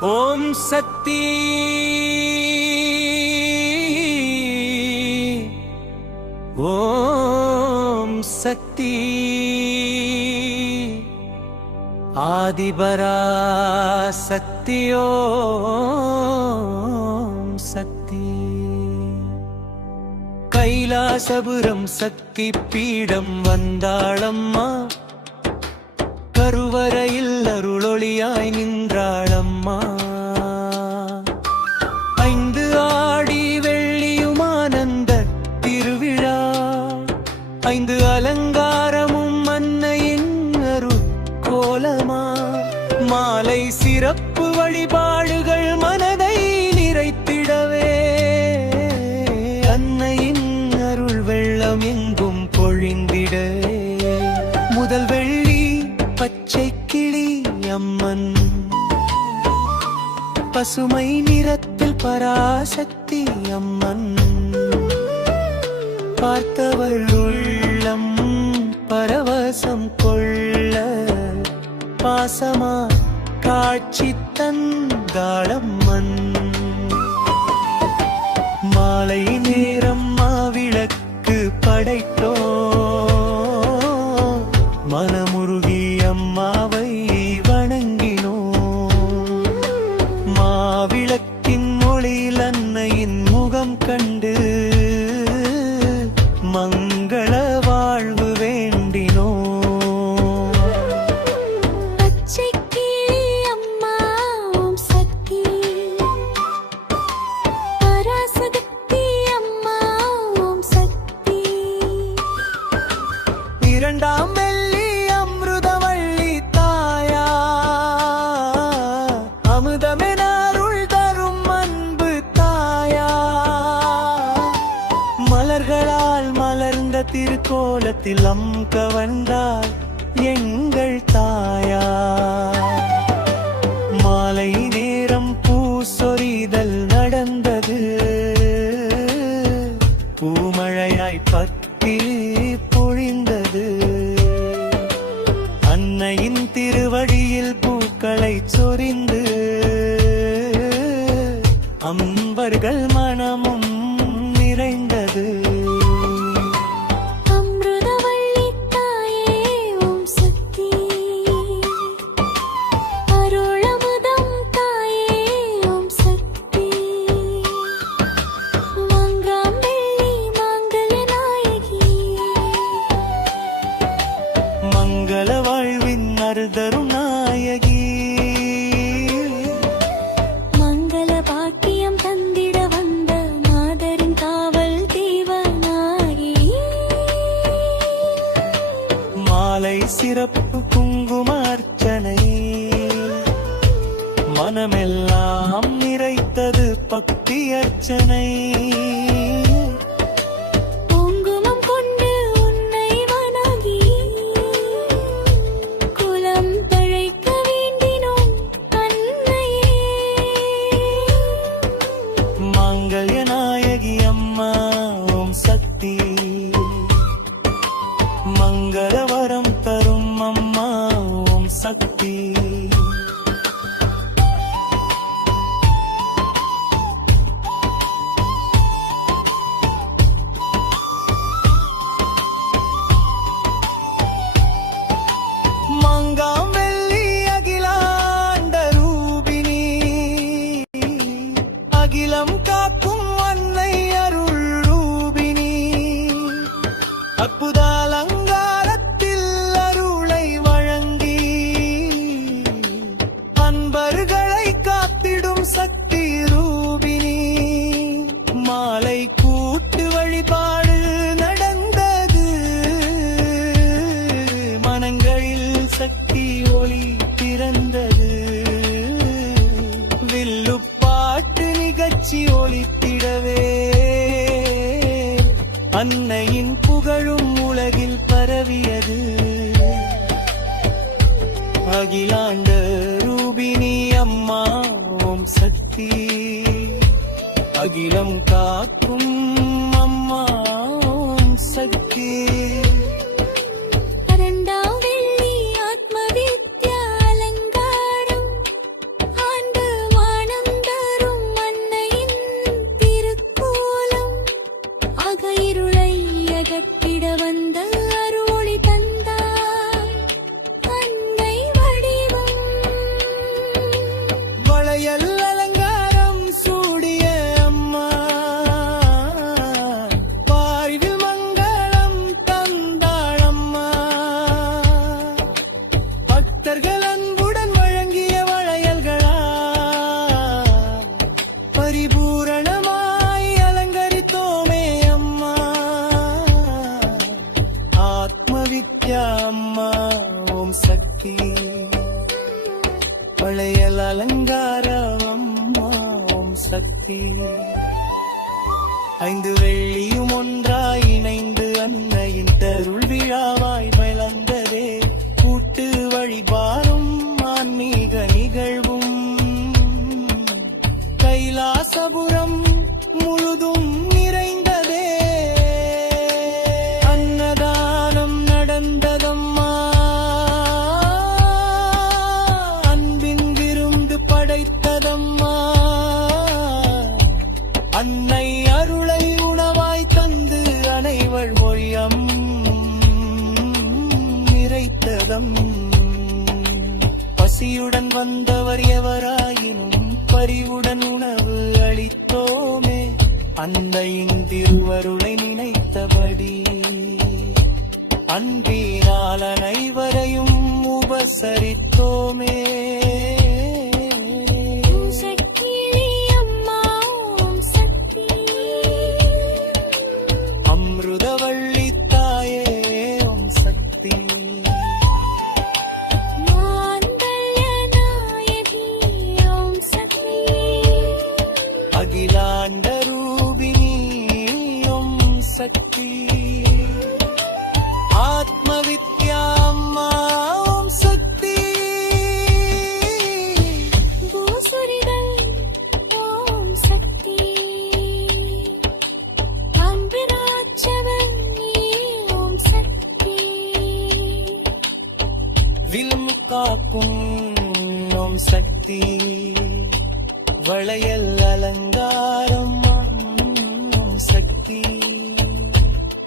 ஓம் சக்தி ஓம் சக்தி ஆதிபராசக்தி ஓம் சக்தி கைலாசபுரம் சக்தி பீடம் வந்தாளம்மா கருவறையில் அருளொளியாய் நின்றாளம்மா ஐந்து ஆடி வெள்ளியும் ஆனந்த திருவிழா ஐந்து அலங்காரமும் அன்னையின் அருள் கோலமா மாலை சிறப்பு வழிபாடுகள் மனதை நிறைத்திடவே அன்னையின் அருள் வெள்ளம் எங்கும் பொழிந்திட முதல் வெள்ளி பச்சை கிளி அம்மன் பசுமை நிறத்தில் பராசக்தி அம்மன் பார்த்தவள் உள்ளம் பரவசம் கொள்ள பாசமா காட்சி தந்தாளம்மன் மாலை நேரம் மாவிளக்கு படைத்தோ மனமுருகி அம்மாவை வணங்கினோ மாவிளக்கின் மொழியில் அன்னையின் முகம் கண்டு மங்கள வாழ்வு வேண்டினோ இரண்டாம் வெள்ளி அமிர்தவள்ளி தாயா அமுதமென அருள் தரும் அன்பு தாயா மலர்களால் மலர்ந்த திருக்கோலத்தில் கவர்ந்தாள் எங்கள் தாயா மாலை நேரம் பூசொரிதல் நடந்தது பூமழையாய் பத்தி பொழிந்தது அன்னையின் திருவடியில் பூக்களை சொரிந்து அம்பர்கள் மனமும் நிறைந்தது மங்கள வாழ்வின் அருதரும் நாயகி மங்கள பாக்கியம் தந்திட வந்த மாதரின் காவல் தீவனாகி மாலை சிறப்பு குங்கும அர்ச்சனை மனமெல்லாம் நிறைத்தது பக்தி அர்ச்சனை மங்கள நாயகி அம்மா ஓம் சக்தி மங்கள வரம் தரும் அம்மா ஓம் சக்தி மங்காம் வெள்ளி அகிலாண்ட ரூபினி அகிலம் காக்கும் அன்னை அருள் ரூபினி அற்புத அலங்காரத்தில் அருளை வழங்கி அன்பர்களை காத்திடும் சக்தி ரூபினி மாலை கூட்டு வழிபாடு நடந்தது மனங்களில் சக்தி ஒளி பிறந்தது வில்லுப்பாட்டு நிகழ்ச்சி ஒளித்திடவே அன்னையின் புகழும் உலகில் பரவியது அகிலாண்ட ரூபினி அம்மா ஓம் சக்தி அகிலம் காக்கும் அம்மா ஓம் சக்தி இரண்டாம் வெள்ளி ஆத்ம வித்யா அலங்காரம் ஆண்டு இந்தருள் விழாவாய் வளர்ந்ததே கூட்டு வழிபாடும் ஆன்மீக நிகழ்வும் கைலாசபுரம் முழுதும் நிறைந்ததே அன்னதானம் நடந்ததம்மா அன்பின் விருந்து படைத்ததம்மா அன்னை அருளை உணவாய் தந்து அனைவள் மொழியம் நிறைத்ததம் பசியுடன் வந்தவர் எவராயினும் பரிவுடன் உணவு அளித்தோமே அன்னையின் திருவருளை நினைத்தபடி அன்பினால் அனைவரையும் உபசரித்தோமே ஓம் சக்தி அம்மா ஓம் சக்தி அமிர்தவள்ளி தாயே ஓம் சக்தி மாங்கல்ய நாயகி ஓம் சக்தி அகிலாண்ட ரூபிணி ஓம் சக்தி ஆத்ம வித்யா அம்மா ஓம் சக்தி பூசுரிகள் ஓம் சக்தி அம்பிராட்சவன் ஓம் சக்தி வில்லும் காக்கும் ஓம் சக்தி வளையல் அலங்காரம் ஓம் சக்தி